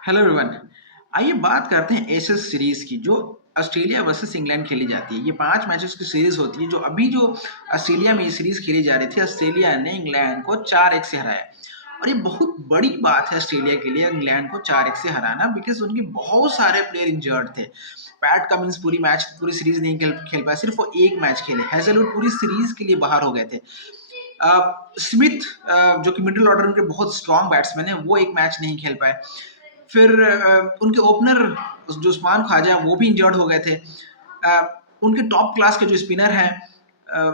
Hello everyone. आइए बात करते हैं एशेज सीरीज की जो ऑस्ट्रेलिया वर्सेस इंग्लैंड खेली जाती है। ये 5 मैचेस की सीरीज होती है। जो अभी जो ऑस्ट्रेलिया में ये सीरीज खेली जा रही थी, ऑस्ट्रेलिया ने इंग्लैंड को 4-1 से हराया। और ये बहुत बड़ी बात है ऑस्ट्रेलिया के लिए इंग्लैंड को 4-1 से हराना, बिकॉज उनके बहुत सारे प्लेयर इंजर्ड थे। पैट कमिंस पूरी सीरीज नहीं खेल पाए, सिर्फ वो एक मैच खेले। हैजलवुड पूरी सीरीज के लिए बाहर हो गए थे। स्मिथ, जो कि मिडिल ऑर्डर उनके बहुत स्ट्रॉन्ग बैट्समैन है, वो एक मैच नहीं खेल पाए। फिर उनके ओपनर जो उस्मान ख्वाजा वो भी इंजर्ड हो गए थे। उनके टॉप क्लास के जो स्पिनर हैं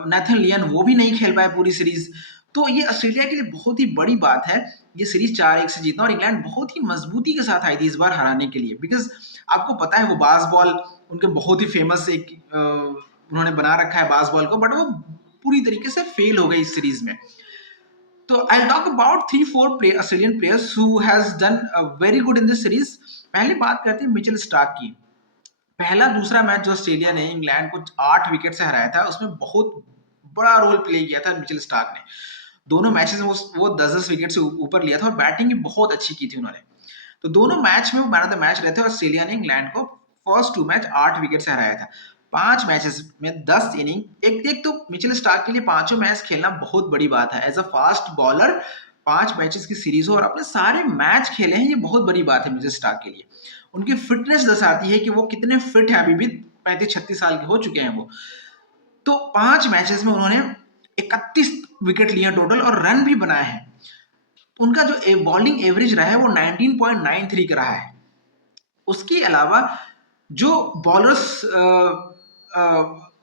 नेथन लियन, वो भी नहीं खेल पाए पूरी सीरीज। तो ये ऑस्ट्रेलिया के लिए बहुत ही बड़ी बात है ये सीरीज 4-1 से जीतना। और इंग्लैंड बहुत ही मजबूती के साथ आई थी इस बार हराने के लिए, बिकॉज आपको पता है वो बास बॉल उनके बहुत ही फेमस एक उन्होंने बना रखा है बास बॉल को, बट वो पूरी तरीके से फेल हो गई इस सीरीज में। तो I'll talk about 3-4 Australian players who has done very good in this series. पहले बात करते हैं मिचेल स्टार्क की। पहला दूसरा मैच जो ऑस्ट्रेलिया ने इंग्लैंड को 8 विकेट से हराया था, उसमें बहुत बड़ा रोल प्ले किया था मिचेल स्टार्क ने। दोनों मैचेस में वो 10-10 विकेट से ऊपर लिया था और बैटिंग भी बहुत अच्छी की थी उन्होंने। तो दोनों मैच में वो मैन ऑफ द मैच रहे थे। ऑस्ट्रेलिया ने इंग्लैंड को फर्स्ट 2 मैच 8 विकेट से हराया था। 5 मैचेस में 10 इनिंग। एक तो मिचेल स्टार्क के लिए पांचों मैच खेलना बहुत बड़ी बात है। As a fast bowler 5 matches की सीरीज हो और अपने सारे मैच खेले हैं, ये बहुत बड़ी बात है मिचेल स्टार्क के लिए। उनकी फिटनेस दर्शाती है कि वो कितने फिट हैं। अभी भी 35-36 साल के हो चुके हैं वो। तो 5 मैचेस में उन्होंने 31 विकेट लिए टोटल और रन भी बनाए हैं। उनका जो बॉलिंग एवरेज रहा है वो 19.93 का रहा है। उसके अलावा जो बॉलर्स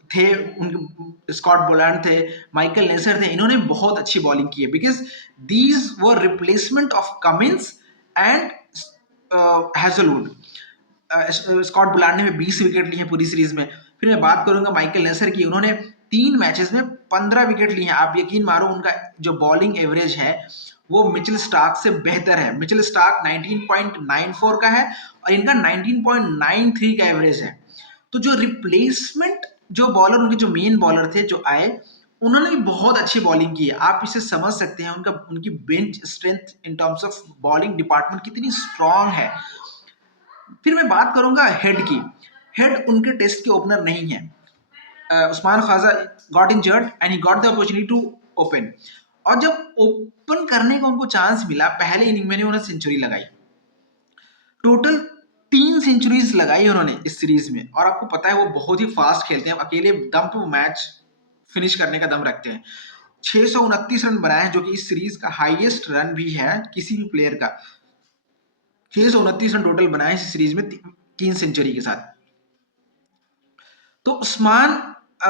थे, उनके स्कॉट बोलैंड थे, माइकल नेसर थे, इन्होंने बहुत अच्छी बॉलिंग की है, because these were replacement of Cummins and Hazlewood. Scott Boland ने 20 विकेट लिए हैं पूरी सीरीज में। फिर मैं बात करूंगा माइकल नेसर की। उन्होंने 3 मैचेस में 15 विकेट लिए हैं। आप यकीन मारो, उनका जो बॉलिंग एवरेज है वो मिचेल स्टार्क से बेहतर है। मिचेल स्टार्क 19.94 का है और इनका 19.93 का एवरेज है। तो जो रिप्लेसमेंट जो बॉलर, उनके जो मेन बॉलर थे जो आए, उन्होंने भी बहुत अच्छी बॉलिंग की है। आप इसे समझ सकते हैं उनकी bench strength in terms of bowling department कितनी स्ट्रांग है। फिर मैं बात करूंगा हेड की। हेड उनके टेस्ट के ओपनर नहीं है। Usman Khawaja got injured and he got the opportunity to open. और जब ओपन करने का उनको चांस मिला, पहले इनिंग में उन्होंने सेंचुरी लगाई। टोटल 3 सेंचुरीज लगाई उन्होंने इस सीरीज में। और आपको पता है वो बहुत ही फास्ट खेलते हैं, अकेले दम पे वो मैच फिनिश करने का दम रखते हैं। 629 रन बनाए हैं, जो कि इस सीरीज का हाईएस्ट रन भी है किसी भी प्लेयर का। 629 रन टोटल बनाए इस सीरीज में 3 सेंचुरी के साथ। तो उस्मान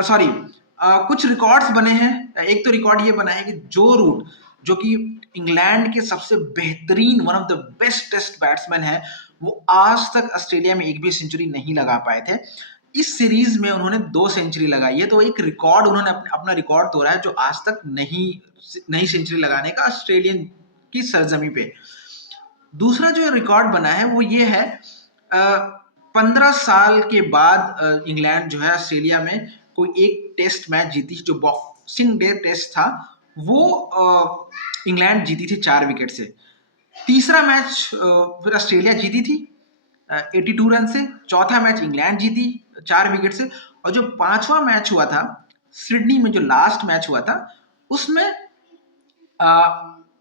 सॉरी कुछ रिकॉर्ड्स बने हैं। एक तो रिकॉर्ड ये बना है कि जो रूट, जो कि इंग्लैंड के सबसे बेहतरीन one of the best test batsman है, वो आज तक ऑस्ट्रेलिया में एक भी सेंचुरी नहीं लगा पाए थे। इस सीरीज में उन्होंने 2 सेंचुरी लगाई है। तो एक रिकॉर्ड उन्होंने अपना रिकॉर्ड तोड़ा है, जो आज तक नहीं सेंचुरी लगाने का ऑस्ट्रेलियन की सरजमी पे। दूसरा जो रिकॉर्ड बना है वो ये है, 15 साल के बाद इंग्लैंड जो है ऑस्ट्रेलिया में कोई एक टेस्ट मैच जीती, जो बॉक्सिंग डे टेस्ट था, वो इंग्लैंड जीती थी 4 विकेट से। तीसरा मैच फिर ऑस्ट्रेलिया जीती थी 82 रन से। चौथा मैच इंग्लैंड जीती 4 विकेट से। और जो 5वां मैच हुआ था सिडनी में, जो लास्ट मैच हुआ था, उसमें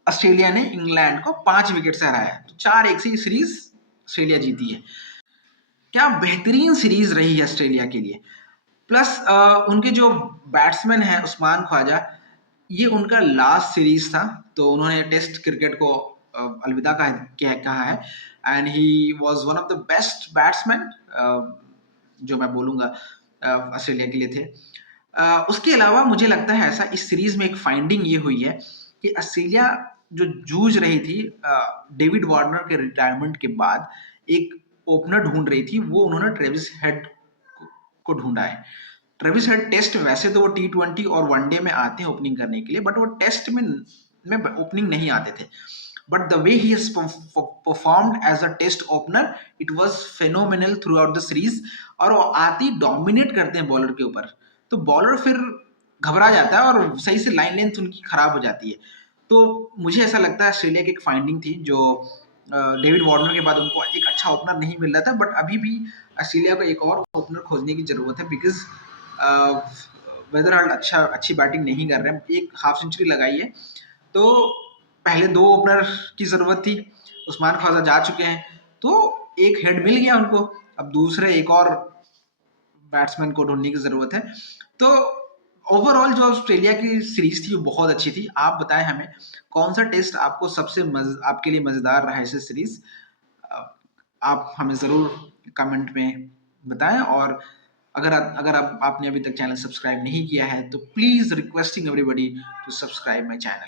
ऑस्ट्रेलिया ने इंग्लैंड को 5 विकेट से हराया। तो 4-1 से सीरीज ऑस्ट्रेलिया जीती है। क्या बेहतरीन सीरीज रही है ऑस्ट्रेलिया के लिए। प्लस उनके जो बैट्समैन है उस्मान ख्वाजा, ये उनका लास्ट सीरीज था, तो उन्होंने टेस्ट क्रिकेट को अलविदा कहा है। And he was one of the best batsman, जो मैं बोलूँगा ऑस्ट्रेलिया के लिए थे। उसके अलावा मुझे लगता है ऐसा, इस सीरीज में एक फाइंडिंग ये हुई है कि ऑस्ट्रेलिया जो जूझ रही थी डेविड वार्नर के रिटायरमेंट के बाद, एक ओपनर ढूंढ रही थी, वो उन्होंने ट्रेविस हेड को ढूंढा है। ट्रेविस हेड टेस्ट में, वैसे तो वो T20 और वनडे में आते हैं ओपनिंग करने के लिए, बट वो टेस्ट में ओपनिंग नहीं आते थे। But the way he has performed as a test opener, it was phenomenal throughout the series. और वो आते ही डोमिनेट करते हैं बॉलर के ऊपर, तो बॉलर फिर घबरा जाता है और सही से लाइन लेंथ उनकी खराब हो जाती है। तो मुझे ऐसा लगता है ऑस्ट्रेलिया की एक फाइंडिंग थी, जो डेविड वार्नर के बाद उनको एक अच्छा ओपनर नहीं मिल रहा था, बट अभी भी ऑस्ट्रेलिया को एक और ओपनर खोजने की ज़रूरत है, बिकॉज़ वेदरहाल्ट अच्छी बैटिंग नहीं कर रहे हैं। एक हाफ सेंचुरी लगाई है, तो पहले 2 ओपनर की ज़रूरत थी, उस्मान ख्वाजा जा चुके हैं, तो एक हेड मिल गया उनको, अब दूसरे एक और बैट्समैन को ढूँढने की ज़रूरत है। तो ओवरऑल जो ऑस्ट्रेलिया की सीरीज़ थी वो बहुत अच्छी थी। आप बताएँ हमें कौन-सा टेस्ट आपको सबसे आपके लिए मज़ेदार रहा ऐसे सीरीज़? अ, आप हमें ज़रूर कमेंट में बताएँ, और अगर आपने अभी तक चैनल सब्सक्राइब नहीं किया है तो please requesting everybody to subscribe my channel.